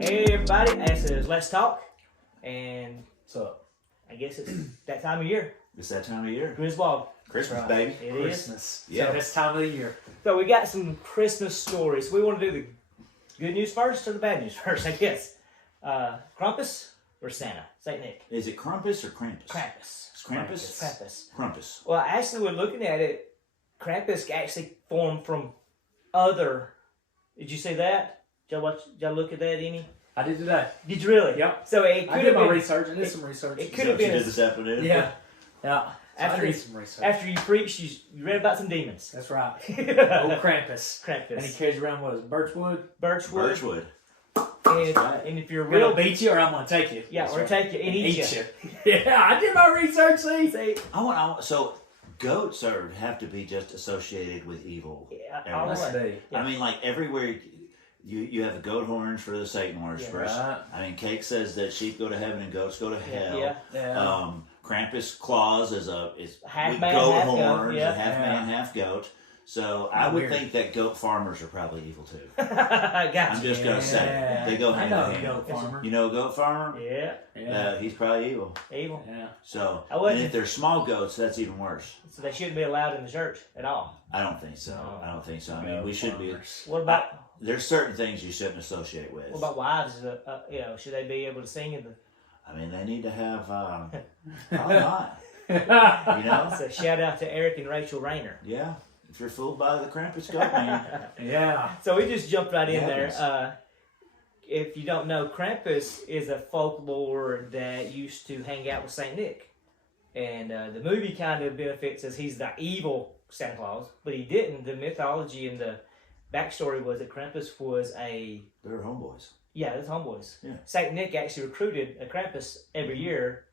Hey everybody, this is Let's Talk, and So I guess it's that time of year. It's that time of year. Griswold. Christmas, Right. baby. It is. Christmas. Yeah. So this time of the year. So we got some Christmas stories. We want to do the good news first or the bad news first, I guess. Krampus or Santa? Saint Nick? Is it Krampus or Krampus? Krampus. It's Krampus? Krampus. Krampus. Well, actually, we're looking at it. Krampus actually formed from other. Did you see that? Did y'all look at that any? I did today. Did you really? Yep. So it could I have did my been. research. I did some research. It Is could that have what you been. did this afternoon? Yeah. Yeah. So After I you- did some research. After you preached, you read about some demons. That's right. Old Krampus. Krampus. And he carries around what is it, birchwood? Birchwood. Birchwood. And, right. and if you're We're gonna real, beat you or I'm gonna take you. yeah, That's or right. take you and eat you. Yeah, I did my research, see? Say, So goats have to be just associated with evil. yeah, all Must right. be. Yeah. I mean, like everywhere you have the goat horns for the Satan worshippers. Right. I mean, Cake says that sheep go to heaven and goats go to hell. Yeah. Yeah. Krampus claws is Half with man, goat half goat, horns, yeah. a half man, half goat. So I would Weird. think that goat farmers are probably evil too. Gotcha. I'm just gonna say Yeah. they go I hand know in a hand. goat farmer. You know a goat farmer? Yeah, Yeah. He's probably evil. evil. Yeah. So, I wouldn't- and if they're small goats, that's even worse. So they shouldn't be allowed in the church at all. I don't think so. No. I don't think so. I mean, we should be. Farmers. What about There's certain things you shouldn't associate with. what about wives? Should they be able to sing in the? I mean, they need to have. Probably not. You know? So shout out to Eric and Rachel Rayner. Yeah. If you're fooled by the Krampus goat man, Yeah. So we just jumped right in Yeah, there. yes. If you don't know, Krampus is a folklore that used to hang out with Saint Nick, and the movie kind of benefits as he's the evil Santa Claus, but he didn't. The mythology and the backstory was that Krampus was they're homeboys. it's homeboys. Yeah. Saint Nick actually recruited a Krampus every year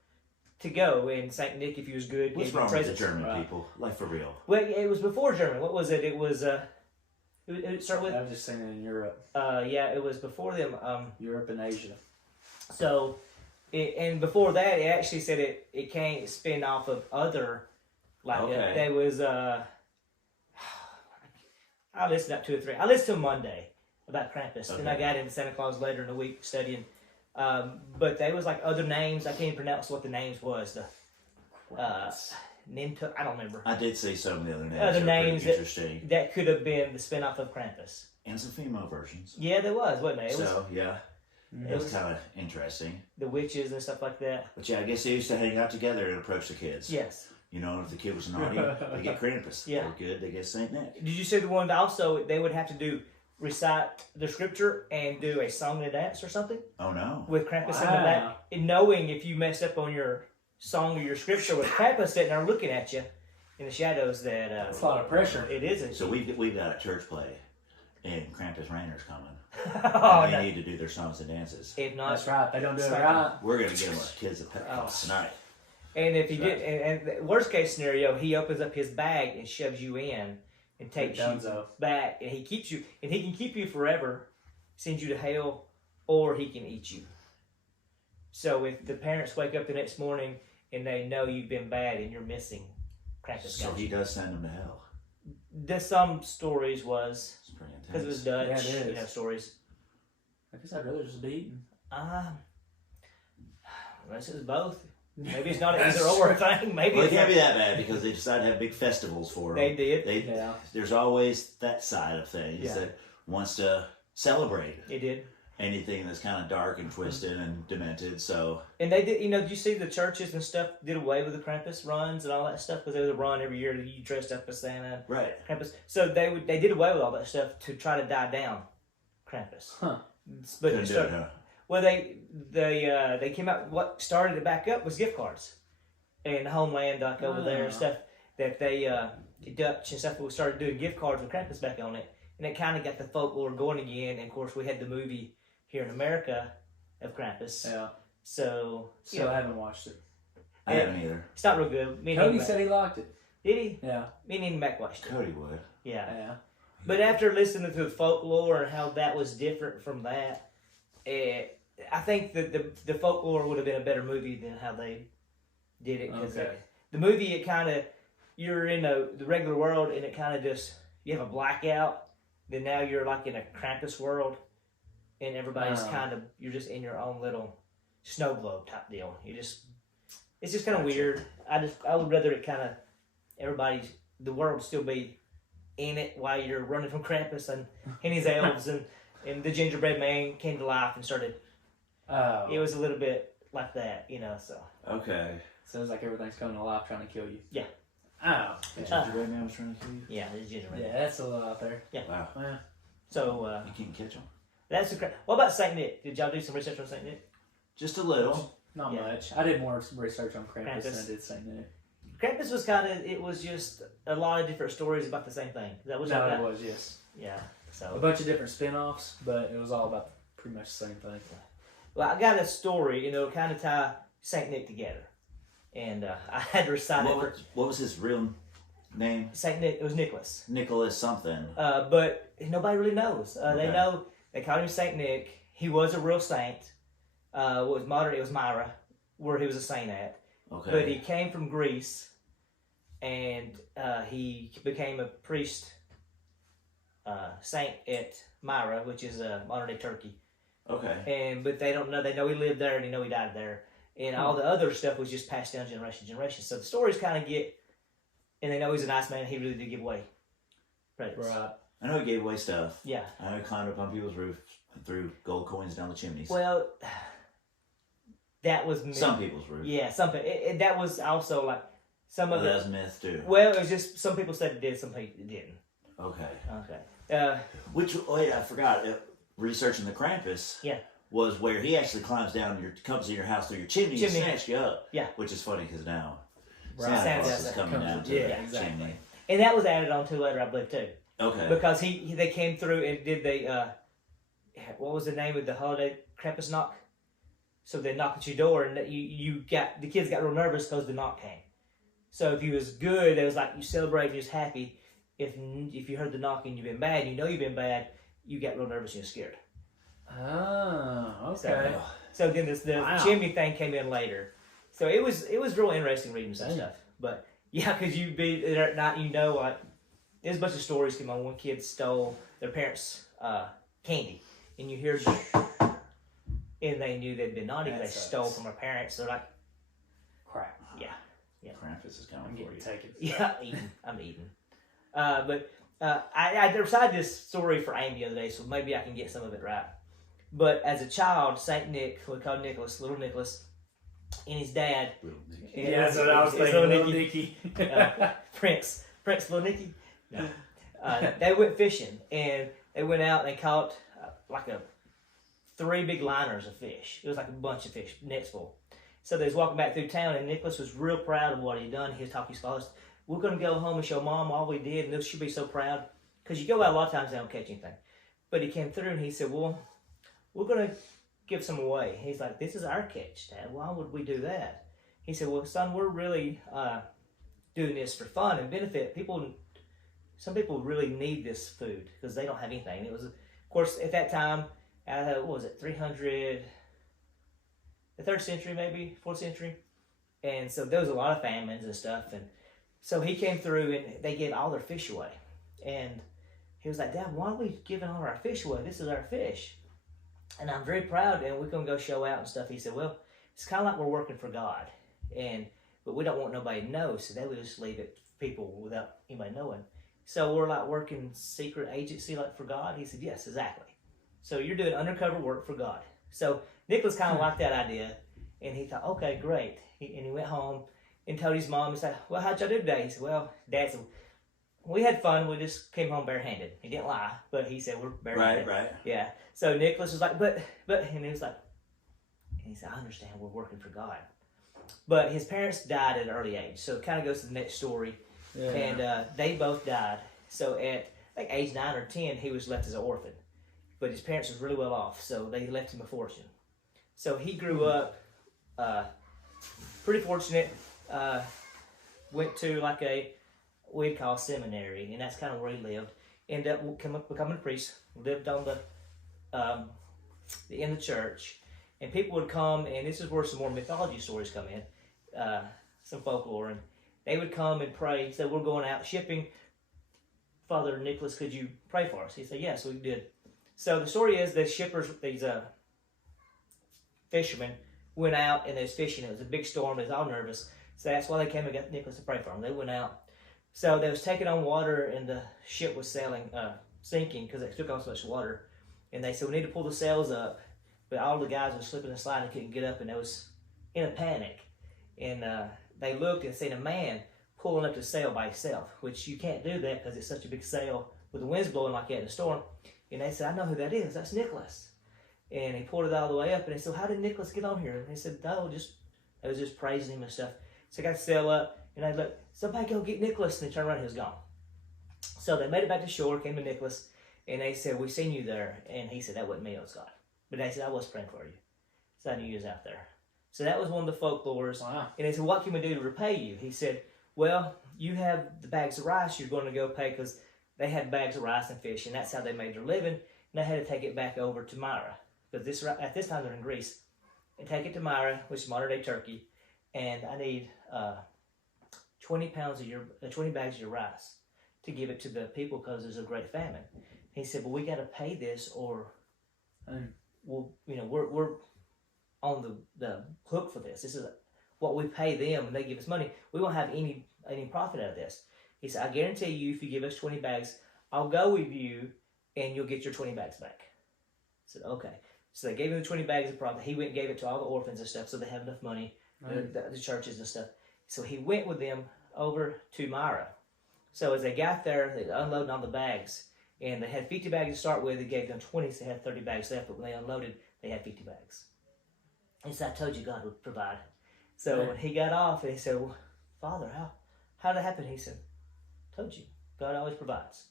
to go, and Saint Nick, if he was good, What's gave him wrong with the presents. German Right. people? Like for real. Well, it was before German. What was it? It was it start with I've just seen it in Europe. it was before them. Europe and Asia. So, and before that, it actually said it can't spin off of other, like Okay. there was I listened up 2 or 3. I listened to Monday about Krampus, and I Okay. got into Santa Claus later in the week studying. But there was like other names. I can't even pronounce what the names was. The Ninto, I don't remember. I did see some of the other names. Other that were names pretty interesting. That could have been the spin-off of Krampus. And some female versions. Yeah, there was, wasn't it? It was So, yeah. it It was was kind of interesting. the witches and stuff like that. But yeah, I guess they used to hang out together and approach the kids. Yes. You know, if the kid was naughty, they get Krampus. Yeah. If they're good, they get Saint Nick. Did you see the one that also they would have to recite the scripture and do a song and a dance or something Oh no. with Krampus in the Wow. back, and knowing if you messed up on your song or your scripture with Krampus sitting there looking at you in the shadows, that That's a lot of pressure. it isn't. So we've got a church play, and Krampus Rainer's coming. Oh, and they no. need to do their songs and dances. If not, That's right. They don't do it Sorry. right. We're gonna get them our kids a pep talk tonight. and if he That's did, and the worst case scenario, he opens up his bag and shoves you in and takes you Dunzo. back, and he keeps you, and he can keep you forever, sends you to hell, or he can eat you. So if the parents wake up the next morning and they know you've been bad and you're missing, Krampus So got he you. does send them to hell. Some stories was It's pretty intense. because it was Dutch, Yeah, it is. stories. I guess I'd rather just be eaten. Unless it's both. Maybe it's not an either or thing. Maybe Well, it it's can't like, be that bad because they decide to have big festivals for them. they did. Yeah. There's always that side of things Yeah. that wants to celebrate It did. anything that's kind of dark and twisted and demented. So And they did, did you see the churches and stuff did away with the Krampus runs and all that stuff? Because there was a run every year that you dressed up as Santa, right. Krampus. So they did away with all that stuff to try to die down Krampus. Huh. But Couldn't do it, huh? well, they came out. What started it back up was gift cards, and Homeland over there and stuff that they Dutch and stuff started doing gift cards with Krampus back on it, and it kind of got the folklore going again. And of course, we had the movie here in America of Krampus. Yeah. So Still haven't watched it. I haven't either. it's not real good. Me and Cody him said he liked it. did he? Yeah. Me and him back watched it. Cody would. Yeah. Yeah. But after listening to the folklore and how that was different from that, I think that the folklore would have been a better movie than how they did it. Because Okay. the movie, it kind of, you're in the regular world and it kind of just, you have a blackout, then now you're like in a Krampus world. and everybody's you're just in your own little snow globe type deal. It's just kind of weird. I would rather it kind of the world still be in it while you're running from Krampus and his elves and the gingerbread man came to life and started. Oh. It was a little bit like that, so. Okay. So it's like everything's coming alive trying to kill you. Yeah. Oh. The gingerbread man was trying to kill you? Yeah, the gingerbread. Yeah, that's a little out there. Yeah. Wow. Yeah. So. You can't catch them? That's what about Saint Nick? Did y'all do some research on Saint Nick? Just a little. Not Yeah. much. I did more research on Krampus than Krampus. I did Saint Nick. Krampus was it was just a lot of different stories about the same thing. That was No, it was, yes. Yeah. A So. bunch of different spin-offs, but it was all about pretty much the same thing. Well, I got a story, kind of tie Saint Nick together, and I had to recite it. What was his real name? Saint Nick. It was Nicholas. Nicholas something. But nobody really knows. They Okay. know they called him Saint Nick. He was a real saint. It was Myra, where he was a saint at. Okay. But he came from Greece, and he became a priest, saint at Myra, which is modern day Turkey. Okay. But they don't know. They know he lived there, and they know he died there. And all the other stuff was just passed down generation to generation. So the stories kind of get, and they know he's a nice man. He really did give away credits. Right. I know he gave away stuff. Yeah. I know he climbed up on people's roofs and threw gold coins down the chimneys. Well, that was Some people's roofs. Yeah, something. That was also like some of That's myth too. Well, it was just some people said it did, some people it didn't. Okay. Okay. I forgot. Researching the Krampus. Yeah. Was where he actually climbs down comes in your house through your chimney and snatch you up. Yeah. Which is funny because now Right. Santa Claus Santa is coming down to yeah, the exactly. chimney. And that was added on to later, I believe, too. Okay. Because they came through and did what was the name of the holiday Krampus knock? So they knock at your door, and the kids got real nervous because the knock came. So if you was good, it was like you celebrated, you was happy. If you heard the knock and you've been bad, you've been bad, you got real nervous and you're scared. Oh, okay. So then the Wow. chimney thing came in later. So it was real interesting reading some Dang. stuff. But yeah, because you'd be there at night, like there's a bunch of stories came on. One kid stole their parents' candy, and you hear, and they knew they'd been naughty. That They sucks. stole from their parents. They're like, Crap. yeah, Krampus is coming I'm for getting you. taken. yeah, I'm eating. But I recited this story for Amy the other day, so maybe I can get some of it right. But as a child, Saint Nick, we called Nicholas, little Nicholas, and his dad. Yeah, that's what I was his thinking. little Little Nicky. Nicky. Prince, little Nicky. No. They went fishing, and they went out and they caught like 3 big liners of fish. It was like a bunch of fish, nets full. So they was walking back through town, and Nicholas was real proud of what he'd done. He was talking to his fathers. We're going to go home and show Mom all we did, and they should be so proud. Because you go out a lot of times, they don't catch anything. But he came through, and he said, well, we're going to give some away. He's like, this is our catch, Dad. Why would we do that? He said, well, son, we're really doing this for fun and benefit. Some people really need this food because they don't have anything. It was, of course, at that time, what was it, 300, the 3rd century maybe, 4th century? And so there was a lot of famines and stuff. And so he came through and they gave all their fish away. And he was like, Dad, why are we giving all our fish away? This is our fish. And I'm very proud, and we're going to go show out and stuff. He said, well, it's kind of like we're working for God. But we don't want nobody to know, so they would just leave it for people without anybody knowing. So we're like working secret agency like for God? He said, yes, exactly. So you're doing undercover work for God. So Nicholas kind of liked that idea, and he thought, okay, great. And he went home and told his mom, he said, well, how'd y'all do today? He said, well, Dad said, we had fun. We just came home barehanded. He didn't lie, but he said we're barehanded. Right. Yeah. So Nicholas was like, but, and he was like, and he said, I understand we're working for God. But his parents died at an early age, so it kind of goes to the next story. Yeah. And they both died. So at like age 9 or 10, he was left as an orphan. But his parents was really well off, so they left him a fortune. So he grew up pretty fortunate. Went to like we'd call seminary, and that's kind of where he lived. Ended up becoming a priest. Lived on in the church, and people would come, and this is where some more mythology stories come in, some folklore, and they would come and pray. Say, we're going out shipping. Father Nicholas, could you pray for us? He said, yes, we did. So the story is the shippers, these fishermen, went out and they was fishing. It was a big storm. They was all nervous. So that's why they came and got Nicholas to pray for them. They went out. So they was taking on water and the ship was sinking because it took on so much water. And they said, we need to pull the sails up. But all the guys were slipping and sliding and couldn't get up and they was in a panic. And they looked and seen a man pulling up the sail by himself, which you can't do that because it's such a big sail with the winds blowing like that in a storm. And they said, I know who that is. That's Nicholas. And he pulled it all the way up. And they said, how did Nicholas get on here? And they said, no, they was just praising him and stuff. So they got the sail up. And they looked, somebody go get Nicholas. And they turned around and he was gone. So they made it back to shore, came to Nicholas. And they said, we seen you there. And he said, that wasn't me, it was God. But they said, I was praying for you. So I knew you was out there. So that was one of the folklores. Wow. And they said, what can we do to repay you? He said, well, you have the bags of rice you're going to go pay because they had bags of rice and fish, and that's how they made their living. And they had to take it back over to Myra. Because at this time they're in Greece. And take it to Myra, which is modern day Turkey. And I need 20 bags of your rice to give it to the people because there's a great famine. He said, well, we got to pay this or we're on the hook for this. This is what we pay them and they give us money. We won't have any profit out of this. He said, I guarantee you if you give us 20 bags, I'll go with you and you'll get your 20 bags back. I said, okay. So they gave him the 20 bags of profit. He went and gave it to all the orphans and stuff so they have enough money, the churches and stuff. So he went with them over to Myra. So as they got there, they unloaded all the bags. And they had 50 bags to start with. They gave them 20, so they had 30 bags left. But when they unloaded, they had 50 bags. And so I told you God would provide. So when he got off, and he said, well, Father, how did that happen? He said, told you, God always provides.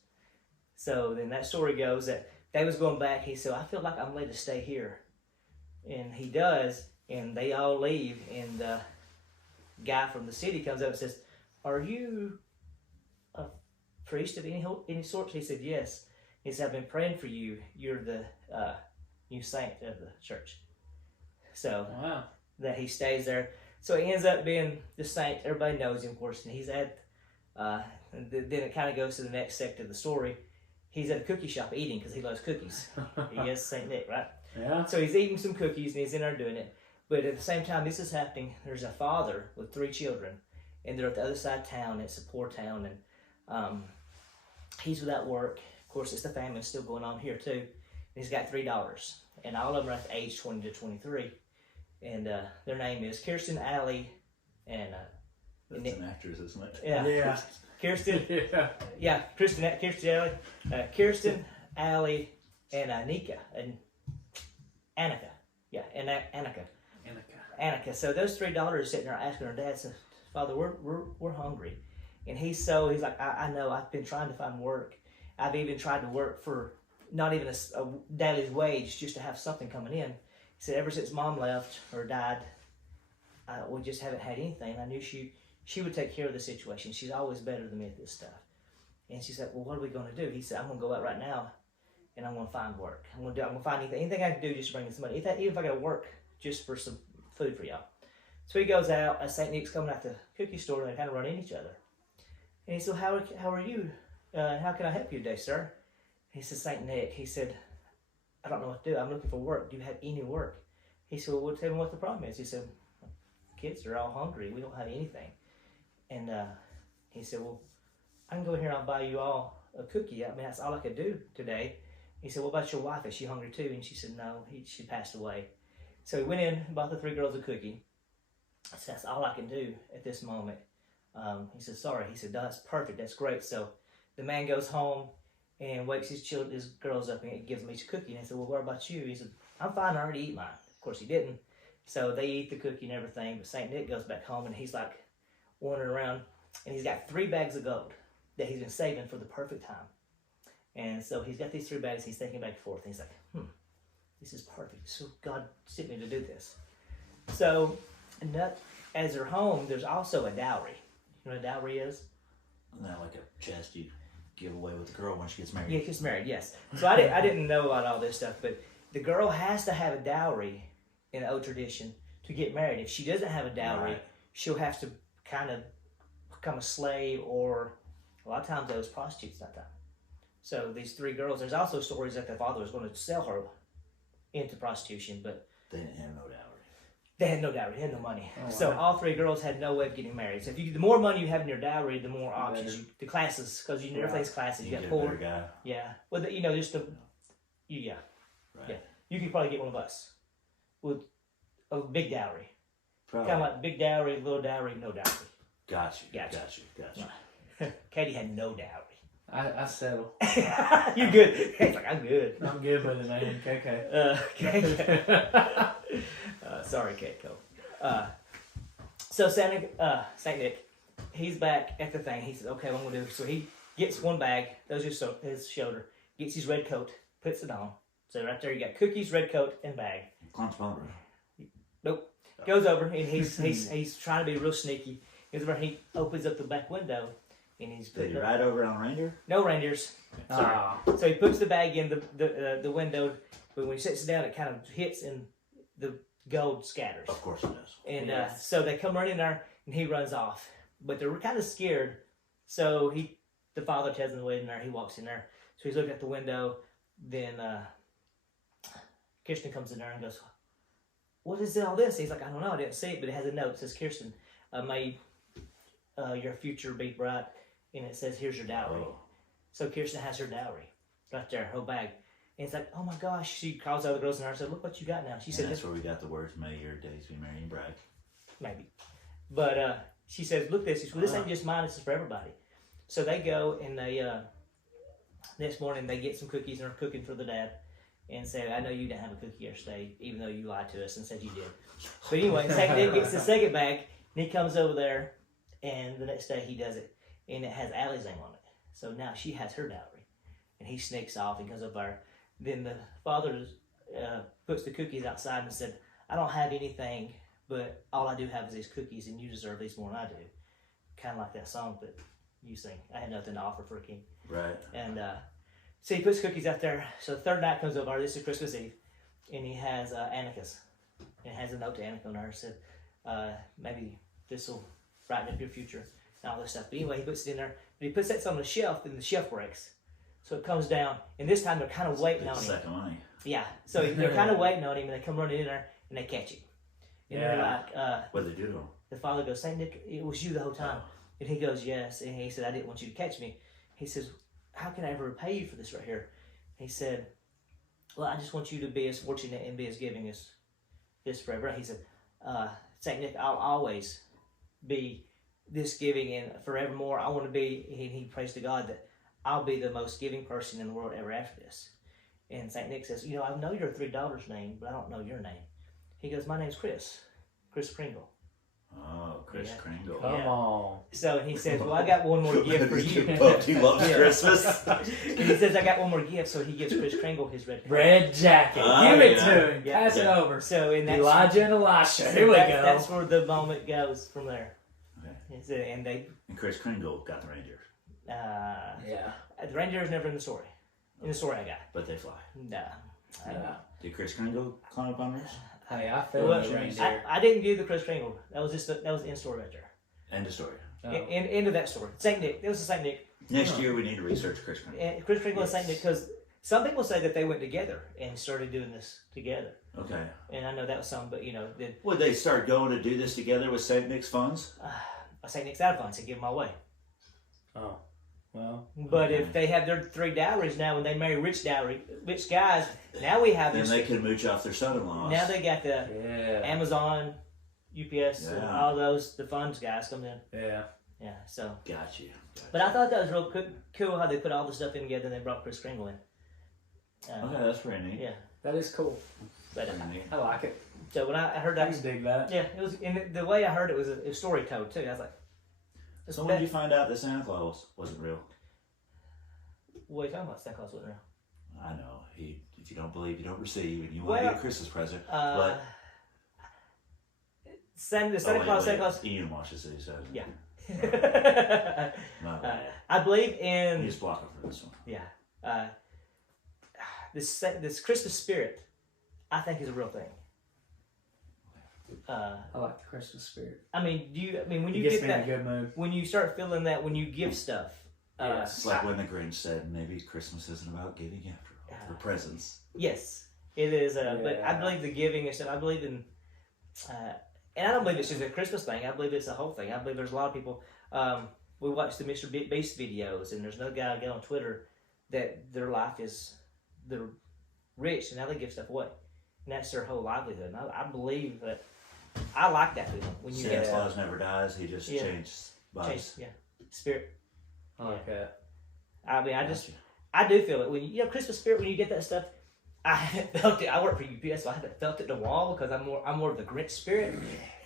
So then that story goes that they was going back. He said, I feel like I'm late to stay here. And he does, and they all leave. And the guy from the city comes up and says, are you a priest of any sort? He said, yes. He said, I've been praying for you. You're the new saint of the church. So wow. That he stays there. So he ends up being the saint. Everybody knows him, of course. And he's at, then it kind of goes to the next sect of the story. He's at a cookie shop eating because he loves cookies. He is Saint Nick, right? Yeah. So he's eating some cookies and he's in there doing it. But at the same time this is happening, there's a father with 3 children. And they're at the other side of town. It's a poor town. And he's without work. Of course, it's the famine still going on here too. And he's got 3 daughters. And all of them are at the age 20 to 23. And their name is Kirsten, Allie, and... That's an actress, isn't it? Yeah. Kirsten. Yeah. Kirsten, Allie, and Nika, and Annika. Yeah, and Annika. So those 3 daughters sitting there asking her dad, says, Father, we're hungry. And he's like, I know, I've been trying to find work. I've even tried to work for not even a daily wage just to have something coming in. He said, ever since Mom left or died, we just haven't had anything. I knew she would take care of the situation. She's always better than me at this stuff. And she said, well, what are we going to do? He said, I'm going to go out right now and I'm going to find work. I'm going to find anything I can do just to bring in some money. Even if I got to work just for some food for y'all. So he goes out, as St. Nick's coming out the cookie store, and they kind of run into each other. And he said, how are you? How can I help you today, sir? He said, St. Nick, he said, I don't know what to do. I'm looking for work. Do you have any work? He said, well, tell me what the problem is. He said, kids are all hungry. We don't have anything. And he said, well, I can go in here and I'll buy you all a cookie. I mean, that's all I could do today. He said, what about your wife? Is she hungry too? And she said, no, she passed away. So he went in and bought the 3 girls a cookie. I said, that's all I can do at this moment. He said, sorry. He said, no, that's perfect. That's great. So the man goes home and wakes his girls up and gives them each a cookie. And I said, well, what about you? He said, I'm fine. I already eat mine. Of course, he didn't. So they eat the cookie and everything. But St. Nick goes back home and he's like wandering around. And he's got 3 bags of gold that he's been saving for the perfect time. And so he's got these 3 bags. He's thinking back and forth. And he's like, this is perfect. So God sent me to do this. So as they're home, there's also a dowry. You know what a dowry is? Isn't that like a chest you give away with the girl when she gets married? Yeah, gets married, yes. So I didn't know about all this stuff, but the girl has to have a dowry in the old tradition to get married. If she doesn't have a dowry, she'll have to kind of become a slave, or a lot of times those prostitutes that time. So these 3 girls, there's also stories that the father was going to sell her into prostitution, but They didn't have no dowry. they had no dowry, they had no money. Oh, So wow. all 3 girls had no way of getting married. So if the more money you have in your dowry, the more options, better. the classes, because everything's classes. You got get a poor, better guy. yeah. Well, just the, yeah. Right. Yeah. You could probably get one of us with a big dowry. Probably. Kind of like big dowry, little dowry, no dowry. Got you. Gotcha. Got you. Katie had no dowry. I settle. You good? Kate's like, I'm good. I'm good with it, man. KK. Kate. Sorry, Kate. So Saint Nick, he's back at the thing. He says, okay, what I'm going to do. So he gets one bag, those are his shoulder, gets his red coat, puts it on. So right there you got cookies, red coat, and bag. Clunch bumper. Nope. Goes over and he's trying to be real sneaky. Goes over and he opens up the back window and he's Did you ride over on a reindeer? no reindeers. Ah. So he puts the bag in the window, but when he sits down, it kind of hits and the gold scatters. Of course it does. And Yes. so they come running there and he runs off, but they're kind of scared. So the father tells him to wait in there. He walks in there. So he's looking at the window. Then Kirsten comes in there and goes, "What is all this?" He's like, "I don't know. I didn't see it, but it has a note. It says, Kirsten, may your future be bright." And it says, "Here's your dowry." Oh. So Kirsten has her dowry right there, her bag. And it's like, oh my gosh. She calls the other girls in there and said, "Look what you got now." She And said, that's where we got the words, "May your days be merry and bright." maybe. But she says, "Look this." She says, "Well, this ain't just mine. This is for everybody." So they go and they, next morning, they get some cookies and are cooking for the dad. And say, "I know you didn't have a cookie yesterday, even though you lied to us and said you did." But anyway, Nick gets the second bag, and he comes over there, and the next day he does it. And it has Allie's name on it. So now she has her dowry. And he sneaks off and goes up there. Then the father puts the cookies outside and said, "I don't have anything, but all I do have is these cookies, and you deserve these more than I do." Kind of like that song that you sing, "I had nothing to offer for a king." Right. And so he puts cookies out there. So the third night comes over. This is Christmas Eve. And he has Annika's. And it has a note to Annika on there. It said, maybe this will brighten up your future. And all this stuff. But anyway, he puts it in there. But he puts that on the shelf, and the shelf breaks. So it comes down. And this time they're kind of waiting on him. Second money. Yeah. So they're kind of waiting on him. And they come running in there. And they catch him. And they're Yeah. like, What did they do to him? the father goes, "Saint Nick, it was you the whole time." And he goes, "Yes." And he said, "I didn't want you to catch me." He says, "How can I ever repay you for this right here?" He said, "Well, I just want you to be as fortunate and be as giving as this forever." He said, "Saint Nick, I'll always be this giving and forevermore. I want to be," and he prays to God that I'll be the most giving person in the world ever after this. And Saint Nick says, "I know your 3 daughters' name, but I don't know your name." He goes, "My name's Chris Kringle." Oh, Chris Yeah. Kringle. Come Yeah. on. So he says, "Well, I got one more gift for you." He loves Yeah. Christmas. And he says, "I got one more gift," so he gives Chris Kringle his red coat. Red jacket. Oh, Give it yeah. to him. Yeah. Pass it Yeah. over. So in that Elijah and Elisha. so Here we that- go. That's where the moment goes from there. Okay. And they, And Chris Kringle got the reindeer, Yeah. the reindeer is never in the story. In the story I got. but they fly. Nah. Yeah. Did Chris Kringle climb up on yours? Hey, I feel Well, the reindeer. I didn't do the Chris Kringle. That was just that was the end story right there. End of story. Oh. End of that story. Saint Nick. It was the Saint Nick. Next year we need to research Chris Kringle. And Chris Kringle and Saint Yes. Nick, because some people say that they went together and started doing this together. Okay. And I know that was some, but then Would they start going to do this together with St. Nick's funds? Saint Nick's out of funds and give them all away. Oh. Well. But if they have their 3 dowries now, when they marry rich guys, now we have Then this. they can mooch off their son-in-laws. Now they got the Yeah. Amazon, UPS, and Yeah. all those the funds guys come in. Yeah. Yeah. So, Got you. but I thought that was real cool how they put all the stuff in together and they brought Chris Kringle in. Okay, that's pretty neat. Yeah. That is cool. But Pretty neat. I like it. so when I heard I that, can dig that. yeah, it was. And the way I heard it was a story told too. I was like, So when did you find out that Santa Claus wasn't real? "What are you talking about? Santa Claus wasn't real." I know. If you don't believe, you don't receive, and you want to Well, get a Christmas present. Santa Oh, Claus. Santa wait. Claus. Ian watches it, he says. Yeah. My bad. I believe in. He's blocking for this one. Yeah. This Christmas spirit, I think, is a real thing. I like the Christmas spirit. I mean, when It you gets get me in a that, good mood. when you start feeling that, when you give stuff, Yes. It's like when the Grinch said, maybe Christmas isn't about giving after all, or presents. Yes, it is. But I believe the giving and stuff. I believe in, and I don't believe it's just a Christmas thing. I believe it's a whole thing. I believe there's a lot of people. We watch the Mr. Beast videos, and there's no guy I get on Twitter that their life is they're rich and now they give stuff away, and that's their whole livelihood. And I believe that. I like that feeling when you Santa Claus never dies. He just changes bodies. Spirit. I like that. I mean, I do feel it when you know Christmas spirit when you get that stuff. I haven't felt it. I work for UPS, so I haven't felt it in a while because I'm more of the Grinch spirit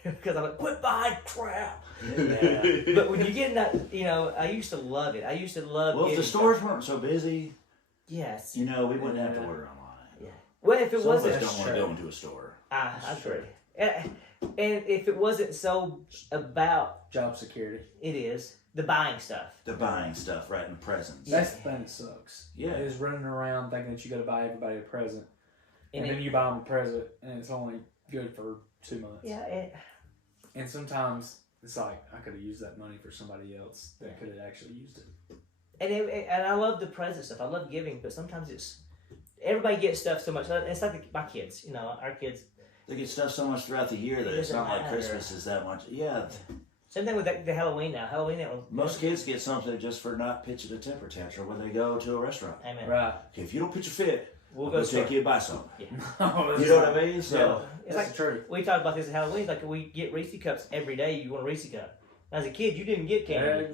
because I'm like quit buying crap. Yeah. But when you get in that, you know, I used to love it. I used to love. Well, if the stores weren't so busy, yes, you know, we wouldn't have to order online. Yeah. Well, if it wasn't, some of us don't want to go into a store. I agree. And if it wasn't so about job security, it is the buying stuff. The buying stuff, right, and presents. That's the thing that sucks. Yeah. Is running around thinking that you got to buy everybody a present, and And then you buy them a present, and it's only good for 2 months. Yeah. And sometimes it's like I could have used that money for somebody else that could have actually used it. And I love the present stuff. I love giving, but sometimes it's everybody gets stuff so much. It's like my kids, you know, our kids. They get stuff so much throughout the year that it's not like Christmas is that much. Yeah. Same thing with the Halloween now. Halloween that one. Most kids get something just for not pitching a temper tantrum when they go to a restaurant. Amen. Right. Okay, if you don't pitch a fit, We'll go go take you and buy something. Yeah. You know what I mean? So It's That's like true. we talked about this at Halloween. Like we get Reese cups every day. You want a Reese cup. As a kid, you didn't get candy,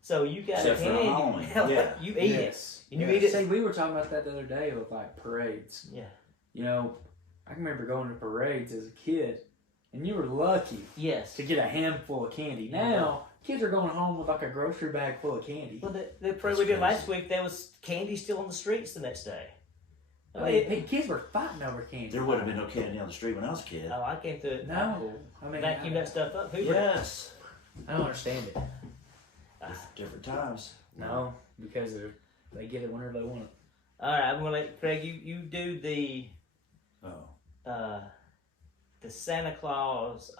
so you got Except a for candy. Halloween. Yeah. You eat it. And you eat it. See, we were talking about that the other day with like parades. Yeah. You know, I can remember going to parades as a kid, and you were lucky Yes. to get a handful of candy. Now, kids are going home with like a grocery bag full of candy. Well, the parade we did last week, there was candy still on the streets the next day. Kids were fighting over candy. there would have been no candy on the street when I was a kid. Oh, I came through it. No. I mean, Vacuum that stuff up. Who Yes. I don't understand it. Different times. No, because they get it whenever they want it. All right, I'm gonna let Craig. You do the Santa Claus.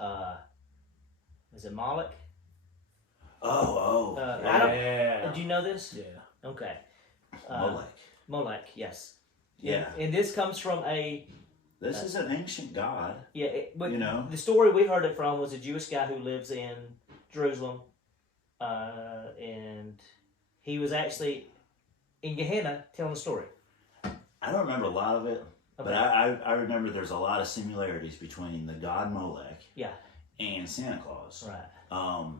Is it Moloch? Yeah. Did you know this? Yeah. Okay. Molech. Moloch. Yes. Yeah. And this comes from This is an ancient god. Yeah, but You know? the story we heard it from was a Jewish guy who lives in Jerusalem, and he was actually in Gehenna telling the story. I don't remember a lot of it, but I remember there's a lot of similarities between the god Molech and Santa Claus. Right.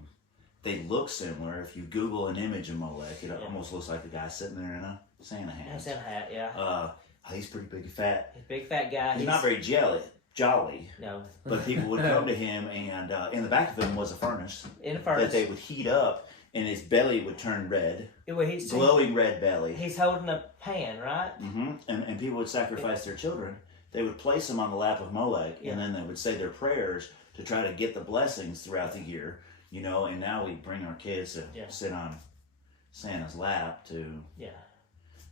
They look similar. If you Google an image of Molech, it almost looks like the guy sitting there in a Santa hat. Santa hat, yeah. He's pretty big and fat. He's a big fat guy. He's not very jolly. No. But people would come to him, and in the back of him was a furnace In a furnace. that they would heat up, and his belly would turn red, He's glowing red belly. He's holding a pan, right? Mm-hmm. And people would sacrifice their children. They would place them on the lap of Molech, and then they would say their prayers to try to get the blessings throughout the year. You know, and now we bring our kids to sit on Santa's lap to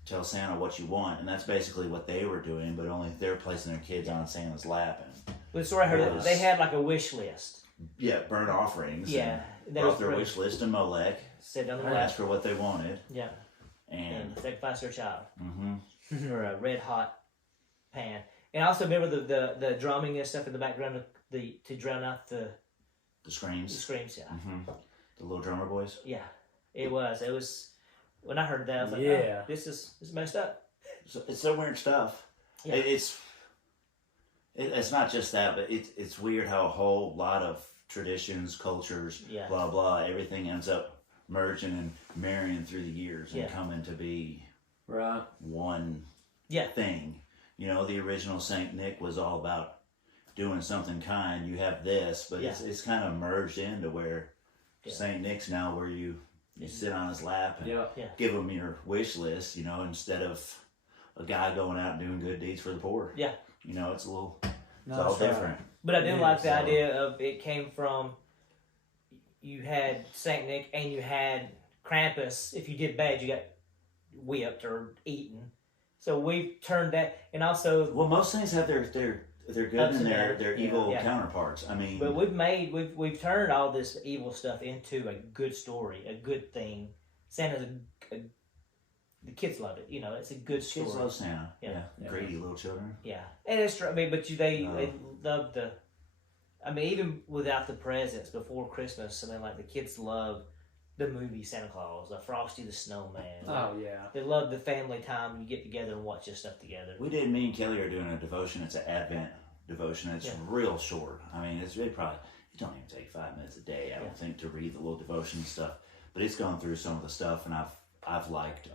tell Santa what you want, and that's basically what they were doing, but only they're placing their kids on Santa's lap. And the story I heard, they had like a wish list. Yeah, burnt offerings. Yeah. Brought their wish list to Molech. Sit on the lap. Asked for what they wanted. Yeah. And sacrifice their child. Mm-hmm. Or a red hot pan. And I also remember the drumming and stuff in the background to drown out the screams. The screams, yeah. Mm-hmm. The little drummer boys. Yeah. It was. When I heard that, I was like, oh, this is messed up. So it's some weird stuff. Yeah. It's not just that, but it's weird how a whole lot of traditions, cultures, blah, blah, everything ends up merging and marrying through the years and coming to be one thing. You know, the original Saint Nick was all about doing something kind. You have this, but it's kind of merged into where Saint Nick's now where you sit on his lap and give him your wish list, you know, instead of a guy going out and doing good deeds for the poor. Yeah. You know, it's all different. But I do like the idea of it came from, you had Saint Nick and you had Krampus. If you did bad, you got whipped or eaten. So we've turned that, and also... Well, most things have their good and their evil counterparts. I mean... But we've turned all this evil stuff into a good story, a good thing. Santa's the kids love it. You know, it's a good story. Kids love Santa. Yeah. Greedy little children. Yeah, and it's true. I mean, but they love the. I mean, even without the presents before Christmas, I mean, like the kids love the movie Santa Claus, Frosty the Snowman. Oh yeah, they love the family time. You get together and watch this stuff together. Me and Kelly are doing a devotion. It's an Advent devotion. It's real short. I mean, it don't even take 5 minutes a day. I don't think to read the little devotion and stuff. But it's gone through some of the stuff, and I've liked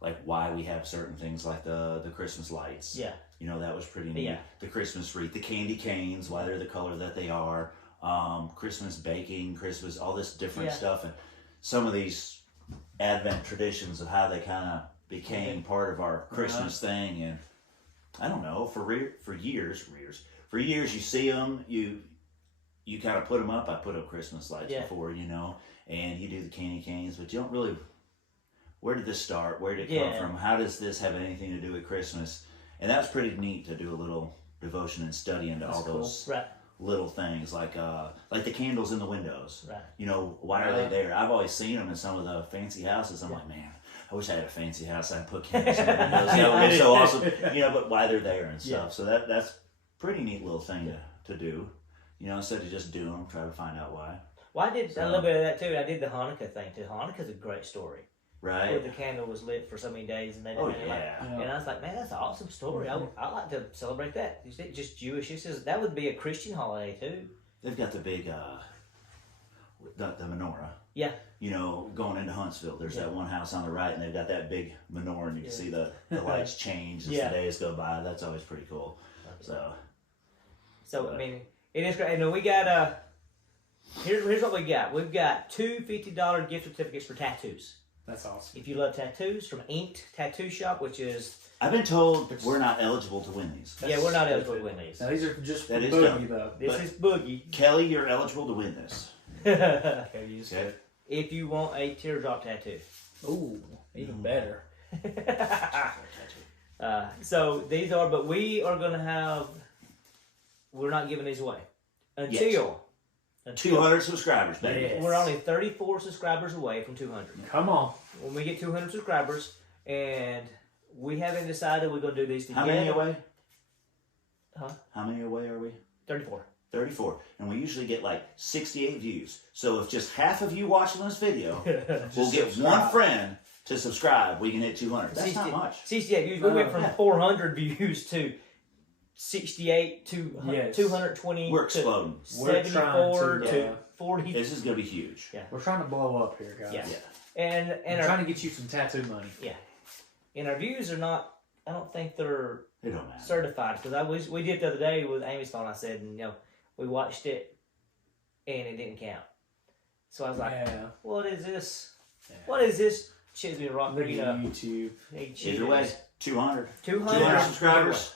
like why we have certain things like the Christmas lights. Yeah. You know, that was pretty neat. Yeah. The Christmas wreath, the candy canes, why they're the color that they are. Christmas baking, Christmas, all this different stuff, and some of these Advent traditions of how they kind of became part of our Christmas thing. And I don't know, for years you see them, you kind of put them up. I put up Christmas lights before, you know, and you do the candy canes, but you don't really. Where did this start? Where did it come from? How does this have anything to do with Christmas? And that was pretty neat to do a little devotion and study into all those little things, like the candles in the windows. Right. You know, why are they there? I've always seen them in some of the fancy houses. I'm like, man, I wish I had a fancy house. I'd put candles in the windows. That would be so awesome. You know, but why they're there and stuff. Yeah. So that's pretty neat little thing to do. You know, instead of just do them, try to find out why. Well, I did a little bit of that too. I did the Hanukkah thing too. Hanukkah's a great story. Right. Where the candle was lit for so many days, and they didn't and I was like, man, that's an awesome story. Mm-hmm. I like to celebrate that. Is it just Jewish? It says that would be a Christian holiday too. They've got the big the menorah. Yeah. You know, going into Huntsville, there's that one house on the right, and they've got that big menorah, and you can see the lights change as the days go by. That's always pretty cool. So I mean, it is great. And we got here's what we got. We've got two $50 gift certificates for tattoos. That's awesome. If you love tattoos, from Inked Tattoo Shop, which is... I've been told we're not eligible to win these. We're not eligible to win these. Now, these are just for Boogie, though. This is Boogie. Kelly, you're eligible to win this. Okay. If you want a teardrop tattoo. Ooh, even better. So these are, but we are going to have... We're not giving these away. Until 200 subscribers, baby. Yes. We're only 34 subscribers away from 200. Come on. When we get 200 subscribers, and we haven't decided we're going to do these together. How many away? Huh? How many away are we? 34. 34. And we usually get like 68 views. So if just half of you watching this video will get one friend to subscribe, we can hit 200. That's not much. 68 views. We went from 400 views to 68 to 220 We're exploding. To 74 to 40. This is going to be huge. Yeah. We're trying to blow up here, guys. Yeah. And we're trying to get you some tattoo money. Yeah. And our views are not, I don't think they're certified. Because we did it the other day with Amy's phone. I said, and, you know, we watched it and it didn't count. So I was like, what is this? Yeah. What is this? Shit's been rock. YouTube. Either way, 200 subscribers.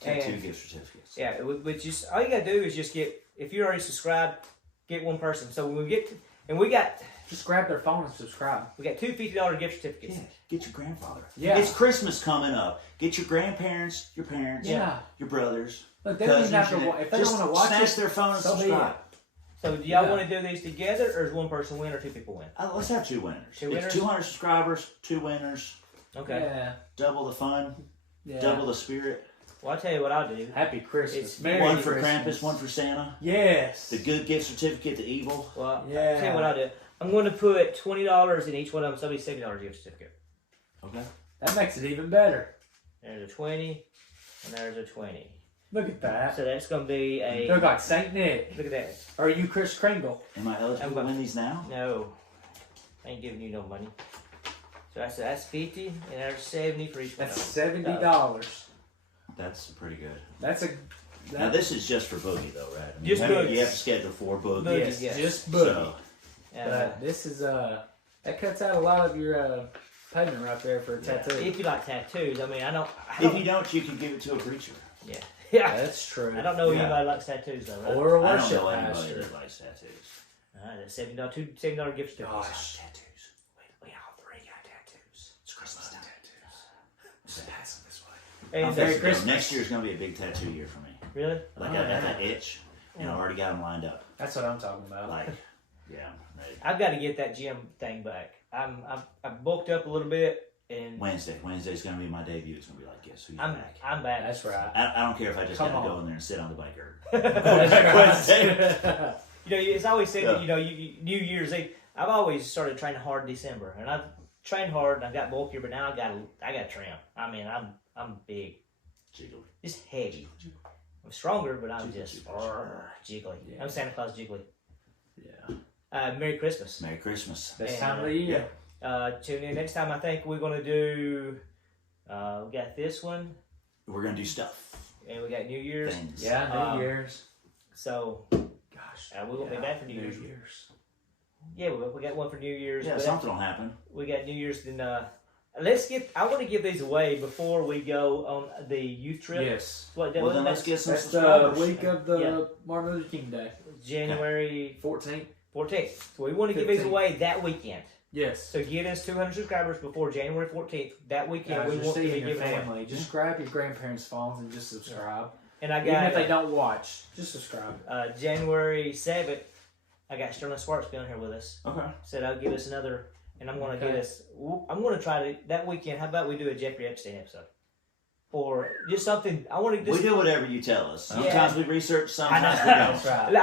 Tattoo gift certificates. Yeah, which is all you gotta do is just get, if you're already subscribed, get one person. So when we get to, and we got, just grab their phone and subscribe. We got two $50 gift certificates. Yeah, get your grandfather. Yeah, it's Christmas coming up. Get your grandparents, your parents, your brothers. Look, they don't even have to. If they don't want to watch snatch their phone and subscribe. So do y'all want to do these together, or is one person win, or two people win? Let's have two winners. It's 200 subscribers, two winners. Okay. Yeah. Double the fun. Yeah. Double the spirit. Well, I'll tell you what I'll do. Happy Christmas. One for Krampus, one for Santa. Yes. The good gift certificate, the evil. Well, I'll tell you what I'll do. I'm going to put $20 in each one of them, so it'll be $70 gift certificate. Okay. That makes it even better. There's a 20, and there's a 20. Look at that. So that's going to be a... Look like St. Nick. Look at that. Or are you Chris Kringle? Am I eligible to win these now? No. I ain't giving you no money. So that's 50, and there's 70 for each one. That's $70. That's pretty good. Now this is just for Boogie though, right? I mean, just Boogie. You have to schedule 4 Boogies. Yes, just Boogie. So, this is that cuts out a lot of your payment right there for a tattoo. If you like tattoos, I mean, I don't. If you don't, you can give it to a preacher. Yeah. That's true. I don't know anybody likes tattoos though, right? Or a worship pastor. I don't know anybody that likes tattoos. Alright, that's $70 gift certificate. Gosh. Tattoos. We all three got tattoos. It's Christmas time. Tattoos. Pass them this way. And Merry Christmas. Next year's going to be a big tattoo year for me. Really? Like I got that itch, and I already got them lined up. That's what I'm talking about. Like, yeah. I've got to get that gym thing back. I bulked up a little bit. And Wednesday's gonna be my debut. It's gonna be like, guess who's back? I'm back. That's right. I don't care if I just gotta go in there and sit on the bike or. It's always said that New Year's Eve. I've always started training hard in December, and I've trained hard and I got bulkier, but now I got trim. I mean, I'm big, jiggly, just heavy. I'm stronger, but I'm just jiggly. Yeah. I'm Santa Claus jiggly. Yeah. Merry Christmas. Merry Christmas. Best time of the year. Tune in next time. I think we're gonna do. We got this one. We're gonna do stuff. And we got New Year's. Things. Yeah, New Year's. So, gosh, we won't be back for New Year's. Yeah, we got one for New Year's. Yeah, something will happen. We got New Year's. Then I want to give these away before we go on the youth trip. Yes. Well, then let's get some That's subscribers. the week of the Martin Luther King Day. January 14th. So we want to give these away that weekend. Yes. So get us 200 subscribers before January 14th. That weekend, we want to be giving family. Just grab your grandparents' phones and just subscribe. And I got, even if they don't watch, just subscribe. January 7th, I got Sterling Sparks being here with us. Okay. Said I'll give us another, and I'm going to get us. I'm going to try to that weekend. How about we do a Jeffrey Epstein episode, or just something? I want to. We do whatever you tell us. Sometimes we research. Sometimes we don't. Right.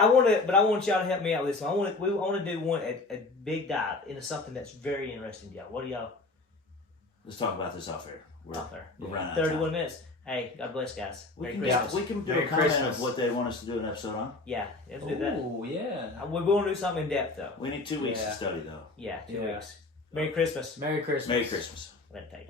I want y'all to help me out with this one. I want to do one a big dive into something that's very interesting to y'all. What do y'all? Let's talk about this off air. We're running out 31 minutes. Hey, God bless, guys. We can do a comment of what they want us to do an episode on. Yeah, let's do that. Oh, yeah. We're going to do something in depth, though. We need 2 weeks to study, though. Yeah, 2 weeks. Merry Christmas. Merry Christmas. Merry Christmas. Let it take.